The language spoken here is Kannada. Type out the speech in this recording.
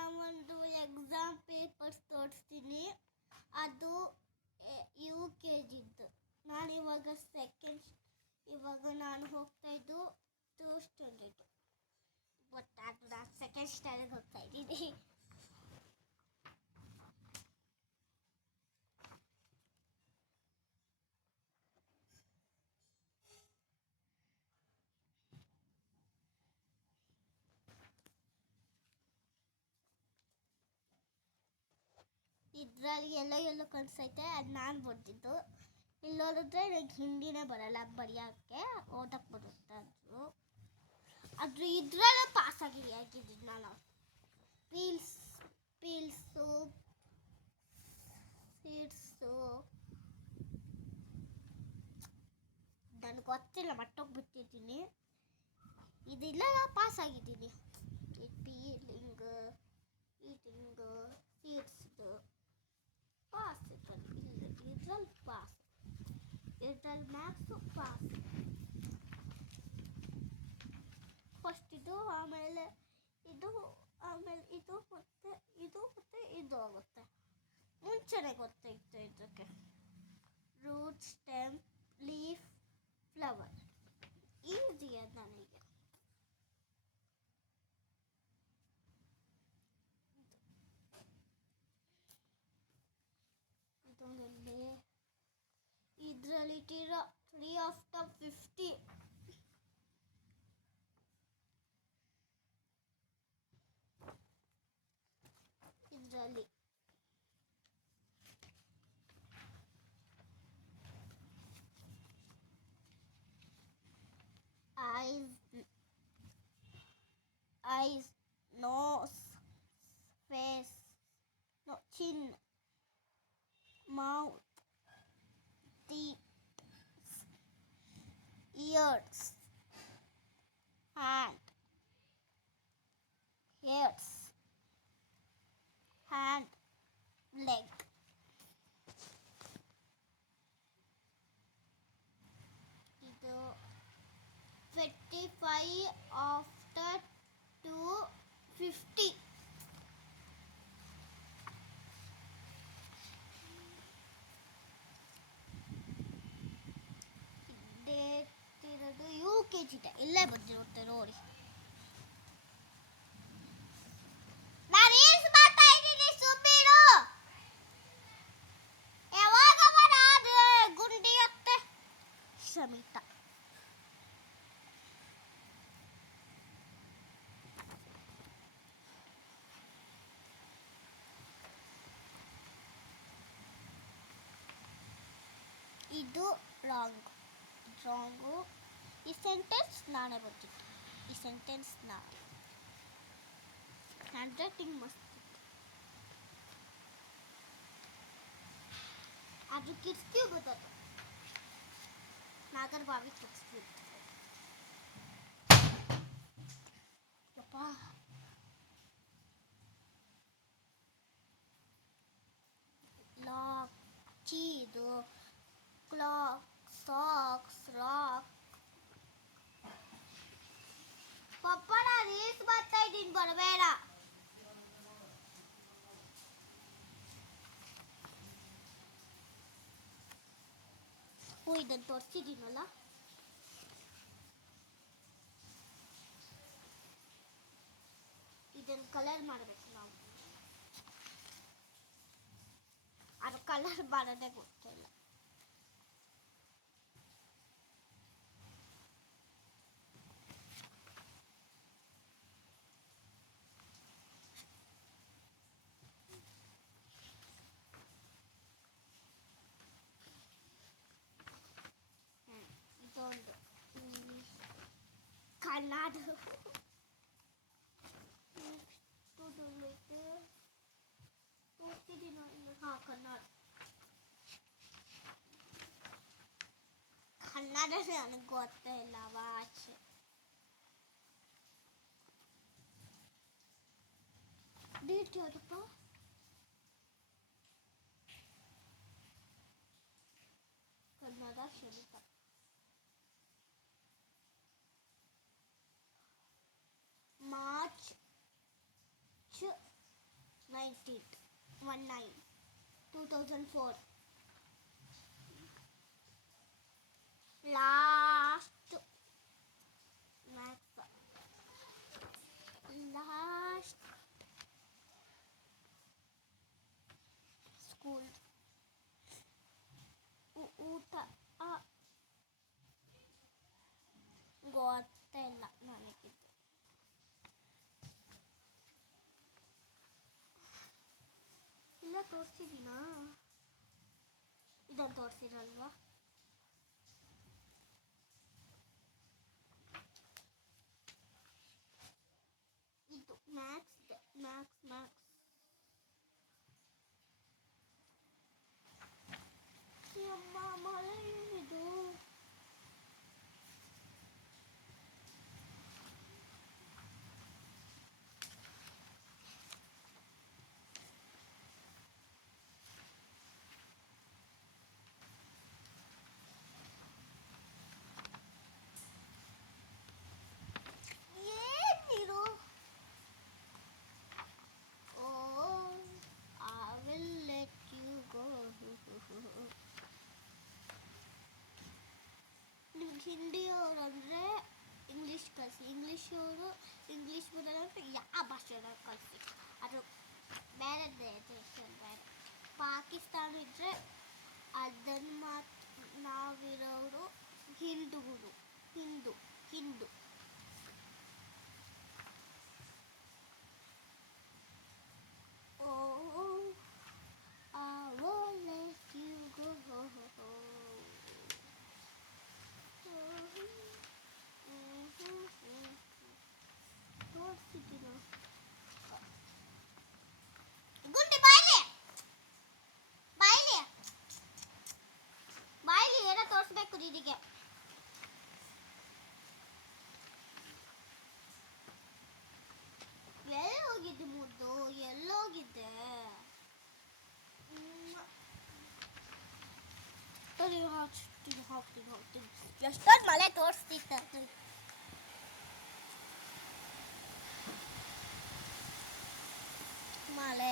ನಾವೊಂದು ಎಕ್ಸಾಮ್ ಪೇಪರ್ಸ್ ತೋರಿಸ್ತೀನಿ. ಅದು UKGದ್ದು. ನಾನು ಇವಾಗ ನಾನು ಹೋಗ್ತಾ ಇದ್ದು 2th ಸ್ಟ್ಯಾಂಡರ್ಡ್. ಬಟ್ ಅದು ನಾನು 2nd ಸ್ಟ್ಯಾಂಡರ್ಡ್ ಹೋಗ್ತಾ ಇದ್ದೀನಿ. ಇದರಲ್ಲಿ ಎಲ್ಲೋ ಕಾಣಿಸ್ತೈತೆ, ಅದು ನಾನು ಬರ್ದಿದ್ದು. ಇಲ್ಲಿ ನೋಡಿದ್ರೆ ನನಗೆ ಹಿಂದಿನೇ ಬರಲ್ಲ ಬರೆಯೋಕ್ಕೆ, ಓದಕ್ಕೆ ಬರುತ್ತೆ. ಅದು ಇದರಲ್ಲೇ ಪಾಸ್ ಆಗಿದ್ದೀನಿ ನಾನು. ಪೀಲ್ಸು ಸೀಡ್ಸು ನನಗೆ ಗೊತ್ತಿಲ್ಲ, ಮಟ್ಟೋಗ್ಬಿಟ್ಟಿದ್ದೀನಿ. ಇದೆಲ್ಲ ಪಾಸ್ ಆಗಿದ್ದೀನಿ. ಪೀಲಿಂಗ್ ಈಟಿಂಗ್ ಸೀಡ್ಸ್ದು ಪಾಸ್. ಇದ್ರಲ್ಲಿ ಪಾಸ್, ಇದ್ರಲ್ಲಿ ಮ್ಯಾಥ್ಸು ಪಾಸ್. ಫಸ್ಟ್ ಇದು, ಆಮೇಲೆ ಇದು, ಆಮೇಲೆ ಇದು, ಮತ್ತೆ ಇದು ಆಗುತ್ತೆ. ಮುಂಚೆನೇ ಗೊತ್ತಾಯಿತು ಇದಕ್ಕೆ. Root, stem, leaf, flower. Easy ಅದು ನನಗೆ. ಇದರಲ್ಲಿ 3 out of 50. ಇದರಲ್ಲಿ eyes, nose, face, chin, mouth, teeth, ears, hand, ears, hand, leg. ಇದು 25 after 250. ಇರೋದು UKG. ಇಲ್ಲೇ ಬಂದಿರುತ್ತೆ ನೋಡಿ. ನಾನು ರೀಲ್ಸ್ ಮಾಡ್ತಾ ಇದ್ದೀನಿ, ಸುಮ್ಮಿರು. ಯಾವಾಗ ಗುಂಡಿ ಅತ್ತೆ ಶಮಿತ. ಇದು ರಾಂಗು. ಈ ಸೆಂಟೆನ್ಸ್ ನಾನೇ ಬರ್ತಿದ್ದೆ. ಈ ಸೆಂಟೆನ್ಸ್ ನಾನು ಹ್ಯಾಂಡ್ ರೈಟಿಂಗ್ ಮಸ್ತ್. ಅದು ಕಿಡ್ಸ್ ಕ್ಯೂ ಗೊತ್ತದು. ನಾಗರಬಾವಿ ಕಿಡ್ಸ್ ಕ್ಯೂ. ಯಪ್ಪ, ಲಾಕ್, ಚೀದು, ಕ್ಲಾಕ್, ಸಾಕ್ಸ್, ರಾಕ್. ಪಪ್ಪ, ನಾನು ರೀಲ್ಸ್ ಮಾಡ್ತಾ ಇದ್ದೀನಿ, ಬರಬೇಡ. ಇದನ್ನು ತೋರಿಸಿದ್ದೀನಲ್ಲ, ಇದನ್ನು ಕಲರ್ ಮಾಡಬೇಕು ನಾವು. ಅದು ಕಲರ್ ಮಾಡೋದೇ ಗೊತ್ತಿಲ್ಲ. ಇದೊಂದು ಕನ್ನಡ ತೋರಿಸಿದ್ದೀನೋ ಇಲ್ಲ. ಕನ್ನಡ ನನಗೆ ಗೊತ್ತೇ ಇಲ್ಲ ಭಾಷೆ. ಡೇಟ್ ಯಾವುದಪ್ಪ? Kannada Shamitha. March 19th 2004 last max last school ಊಟ ಗೊತ್ತಿಲ್ಲ ನನಗಿದು. ಇಲ್ಲ ತೋರಿಸಿದ್ದೀನಾ? ಇದನ್ನು ತೋರಿಸಿರಲ್ವಾ? ಇದು ಮ್ಯಾಕ್ಸ್ ಮ್ಯಾಕ್ಸ್ ಮ್ಯಾಕ್ಸ್ ಅಮ್ಮ ಮಳೆ ಏನಿದು? ಏನಿದು? Oh I will let you go. ನಿಮ್ಗೆ ಹಿಂದಿಯವರು ಅಂದರೆ ಇಂಗ್ಲೀಷ್ ಕಲಿಸಿ, ಇಂಗ್ಲೀಷವರು ಇಂಗ್ಲೀಷ್ ಬರಲ್ಲ ಅಂದರೆ ಯಾವ ಭಾಷೆನ ಕಲಿಸಿ. ಅದು ಬೇರೆ ದೇಶ ಬೇರೆ. ಪಾಕಿಸ್ತಾನ ಇದ್ದರೆ ಅದನ್ನು ಮಾತ್ರ ನಾವಿರೋರು ಹಿಂದೂಗಳು, Hindu Hindu. Oh, I won't let you go. ತೋರಿಸ್ತಿದ್ದೀನೋ? ಗುಂಡಿ ಬಾಯ್ಲಿ ಬಾಯ್ಲಿ ಬಾಯ್ಲಿ ಏನೋ ತೋರಿಸ್ಬೇಕು ನಿನಗೆ. ಎಲ್ಲೋಗಿದ್ದೆ ಮುದ್ದು, ಎಲ್ಲೋಗಿದ್ದೆ? ಹೋಗ್ತೀನಿ ಎಷ್ಟೊಂದು ಮಳೆ ತೋರಿಸ್ತಿತ್ತು. ಮಳೆ